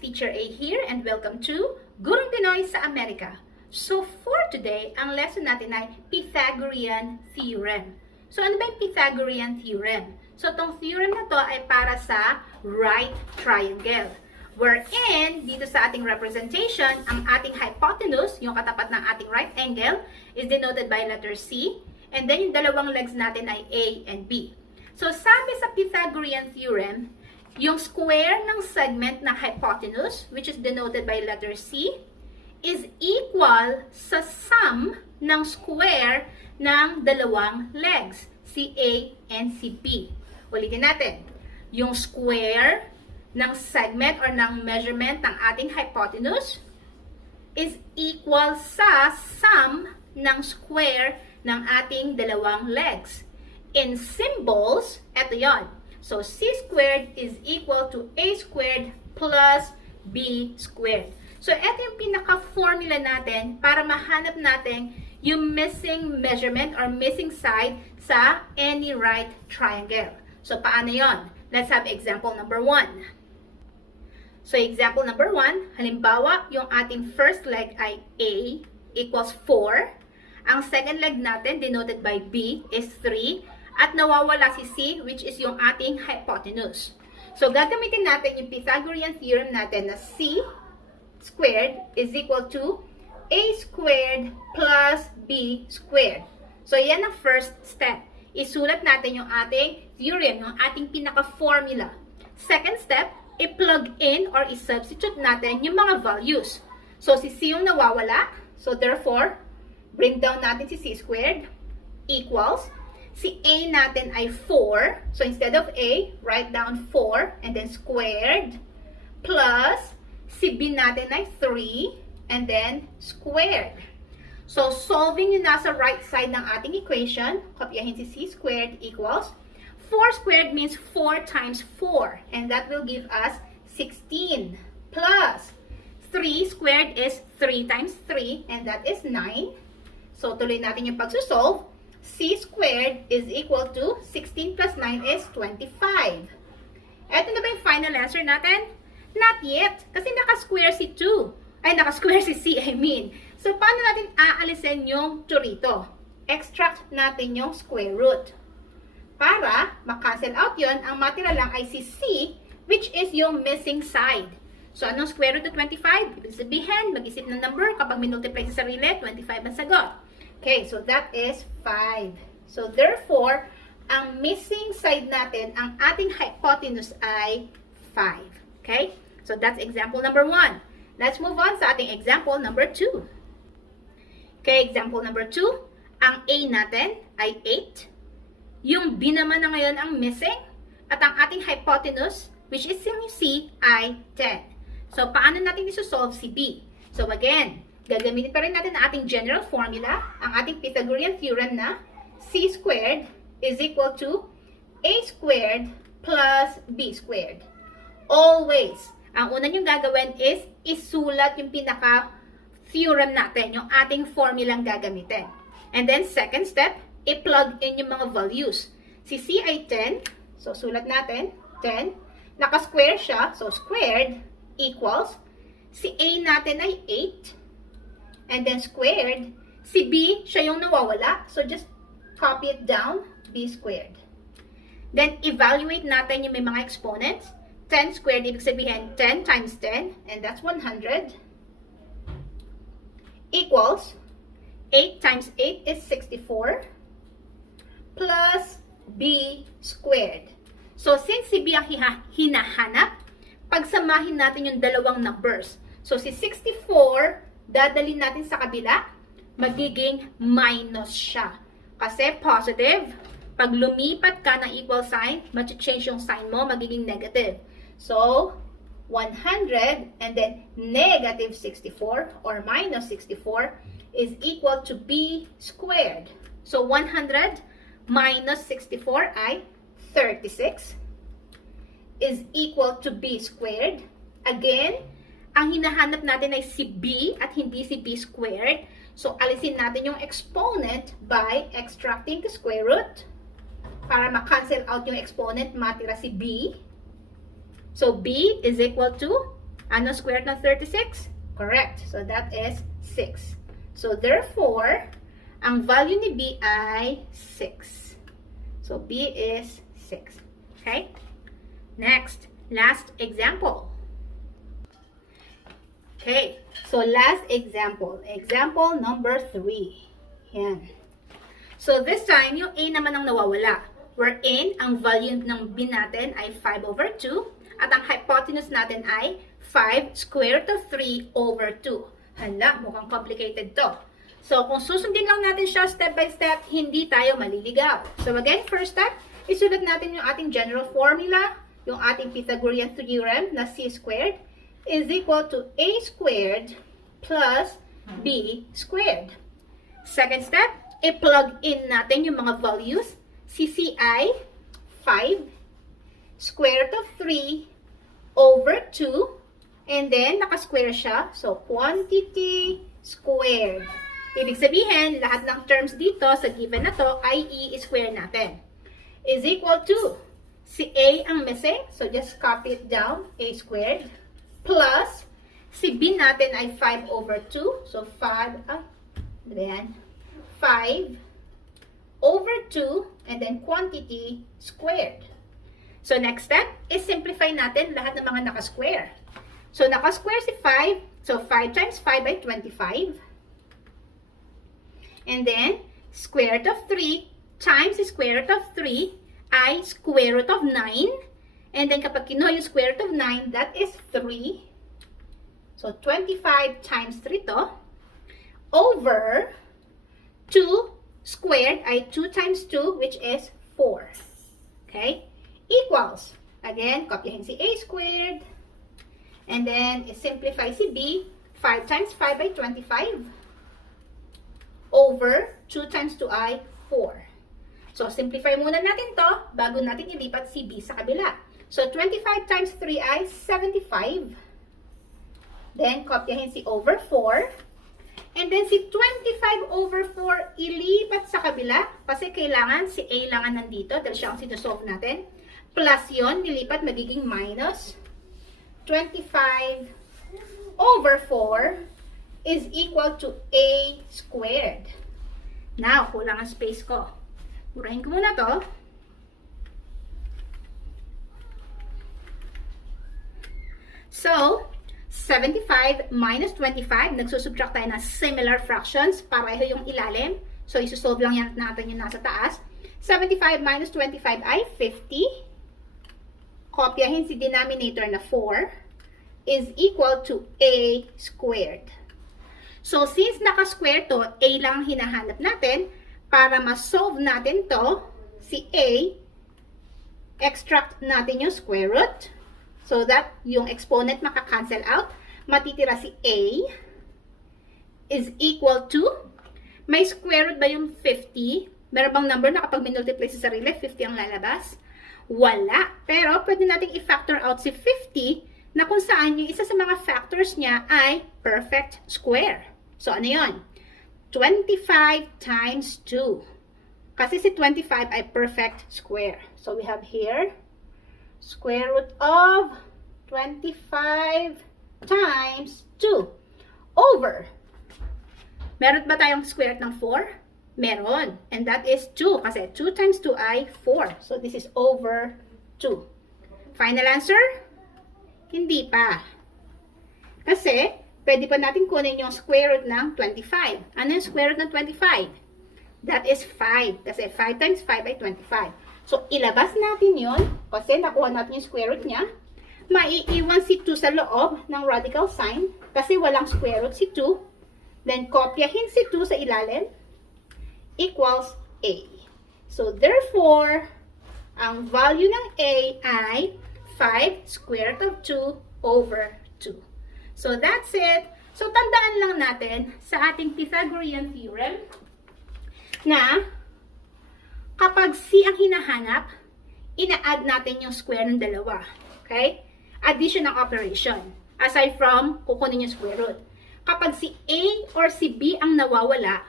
Teacher A here and welcome to Gurong Pinoy sa Amerika. So for today, ang lesson natin ay Pythagorean Theorem. So ano ba yung Pythagorean Theorem? So itong theorem na to ay para sa right triangle. Wherein, dito sa ating representation, ang ating hypotenuse, yung katapat ng ating right angle, is denoted by letter C. And then yung dalawang legs natin ay A and B. So sabi sa Pythagorean Theorem, yung square ng segment ng hypotenuse, which is denoted by letter C, is equal sa sum ng square ng dalawang legs, si A and si B. Ulitin natin. Yung square ng segment or ng measurement ng ating hypotenuse is equal sa sum ng square ng ating dalawang legs. In symbols, eto yon. So, C squared is equal to A squared plus B squared. So, ito yung pinaka-formula natin para mahanap natin yung missing measurement or missing side sa any right triangle. So, paano yon? Let's have example number 1. So, example number 1, halimbawa, yung ating first leg ay A equals 4. Ang second leg natin, denoted by B, is 3. At nawawala si C, which is yung ating hypotenuse. So, gagamitin natin yung Pythagorean theorem natin na C squared is equal to A squared plus B squared. So, yan ang first step. Isulat natin yung ating theorem, yung ating pinaka-formula. Second step, i-plug in or i-substitute natin yung mga values. So, si C yung nawawala. So, therefore, bring down natin si C squared equals si A natin ay 4. So, instead of A, write down 4 and then squared plus si B natin ay 3 and then squared. So, solving yung nasa right side ng ating equation, kopyahin si C squared equals 4 squared means 4 times 4 and that will give us 16 plus 3 squared is 3 times 3 and that is 9. So, tuloy natin yung pagsusolve. C squared is equal to 16 plus 9 is 25. Eto na ba yung final answer natin? Not yet. Kasi naka-square si 2. Ay, naka-square si C, I mean. So, paano natin aalisin yung 2 rito? Extract natin yung square root. Para ma-cancel out yon, ang matira lang ay si C, which is yung missing side. So, anong square root of 25? Ibig sabihin, mag-isip ng number. Kapag minultiply sa sarili, 25 ang sagot. Okay, so that is 5. So, therefore, ang missing side natin, ang ating hypotenuse ay 5. Okay? So, that's example number 1. Let's move on sa ating example number 2. Okay, example number 2. Ang A natin ay 8. Yung B naman na ngayon ang missing. At ang ating hypotenuse, which is yung C, ay 10. So, paano natin isosolve si B? So, again, gagamitin pa rin natin ang ating general formula, ang ating Pythagorean theorem na C squared is equal to A squared plus B squared. Always, ang una nyo gagawin is isulat yung pinaka-theorem natin, yung ating formulang gagamitin. And then, second step, i-plug in yung mga values. Si C ay 10, so sulat natin, 10. Naka-square siya, so squared equals, si A natin ay 8. And then squared, si B, siya yung nawawala. So, just copy it down, B squared. Then, evaluate natin yung may mga exponents. 10 squared, ibig sabihin 10 times 10, and that's 100. Equals, 8 times 8 is 64. Plus B squared. So, since si B ang hinahanap, pagsamahin natin yung dalawang numbers. So, si 64, dadalhin natin sa kabila, magiging minus siya. Kasi positive, pag lumipat ka ng equal sign, mag-change yung sign mo, magiging negative. So, 100 and then negative 64 or minus 64 is equal to B squared. So, 100 minus 64 ay 36 is equal to B squared. Again, ang hinahanap natin ay si B at hindi si B squared. So, alisin natin yung exponent by extracting the square root. Para ma-cancel out yung exponent, matira si B. So, B is equal to Ano square root ng 36? Correct. So, that is 6. So, therefore, ang value ni B ay 6. So, B is 6. Okay? Next, last example. Okay. So, last example. Example number 3. Yan. So, this time, yung A naman ang nawawala. Wherein, ang value ng B natin ay 5 over 2. At ang hypotenuse natin ay 5 square root of 3 over 2. Hala, mukhang complicated to. So, kung susundin lang natin siya step by step, hindi tayo maliligaw. So, again, first step, isulat natin yung ating general formula, yung ating Pythagorean theorem na c squared is equal to a squared plus b squared. Second step, i-plug in natin yung mga values. Si C ay 5 square root of 3 over 2 and then naka-square siya. So, quantity squared. Ibig sabihin, lahat ng terms dito sa given na to ay i-square natin. Is equal to, si A ang missing, so just copy it down, A squared, plus, si B natin ay 5 over 2, so 5 over 2, and then quantity squared. So, next step is simplify natin lahat ng mga naka-square. So, naka-square si 5, so 5 times 5 ay 25. And then, square root of 3 times the square root of 3 ay square root of 9. And then, kapag kinuha yung square root of 9, that is 3. So, 25 times 3 to. Over 2 squared ay 2 times 2, which is 4. Okay? Equals. Again, copyahin si A squared. And then, simplify si B. 5 times 5 ay 25. Over 2 times 2 ay 4. So, simplify muna natin to bago natin ilipat si B sa kabila. So, 25 times 3 ay 75. Then, kopyahin si over 4. And then, si 25 over 4, ilipat sa kabila. Kasi kailangan si A lang nandito dahil siya ang sinusolve natin. Plus yon nilipat, magiging minus. 25 over 4 is equal to A squared. Now, kulang ang space ko. Burahin ko muna to. So, 75 minus 25, nagsusubtract tayo ng similar fractions, pareho yung ilalim. So, isusolve lang yan natin yung nasa taas. 75 minus 25 ay 50. Kopyahin si denominator na 4 is equal to A squared. So, since naka-square to, A lang hinahanap natin. Para ma-solve natin to, si A, extract natin yung square root. So that yung exponent maka-cancel out. Matitira si A is equal to, may square root ba yung 50? Meron bang number na kapag minultiply sa sarili, 50 ang lalabas? Wala. Pero pwede nating i-factor out si 50 na kung saan yung isa sa mga factors niya ay perfect square. So ano yun? 25 times 2. Kasi si 25 ay perfect square. So, we have here, square root of 25 times 2 over. Meron ba tayong square root ng 4? Meron. And that is 2. Kasi 2 times 2 ay 4. So, this is over 2. Final answer? Hindi pa. Kasi, pwede pa natin kunin yung square root ng 25. Ano yung square root ng 25? That is 5. Kasi 5 times 5 ay 25. So, ilabas natin yun. Kasi nakuha natin yung square root niya. Maiiwan si 2 sa loob ng radical sign. Kasi walang square root si 2. Then, kopyahin si 2 sa ilalim. Equals A. So, therefore, ang value ng A ay 5 square root of 2 over 2. So, that's it. So, tandaan lang natin sa ating Pythagorean theorem na kapag C ang hinahanap, ina-add natin yung square ng dalawa. Okay? Addition ng operation. Aside from, kukunin yung square root. Kapag si A or si B ang nawawala,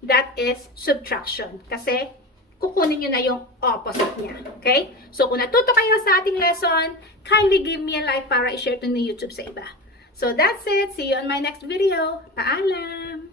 that is subtraction. Kasi, kukunin nyo na yung opposite niya. Okay? So, kung natuto kayo sa ating lesson, kindly give me a like para i-share ito ng YouTube sa iba. So that's it. See you on my next video. Paalam!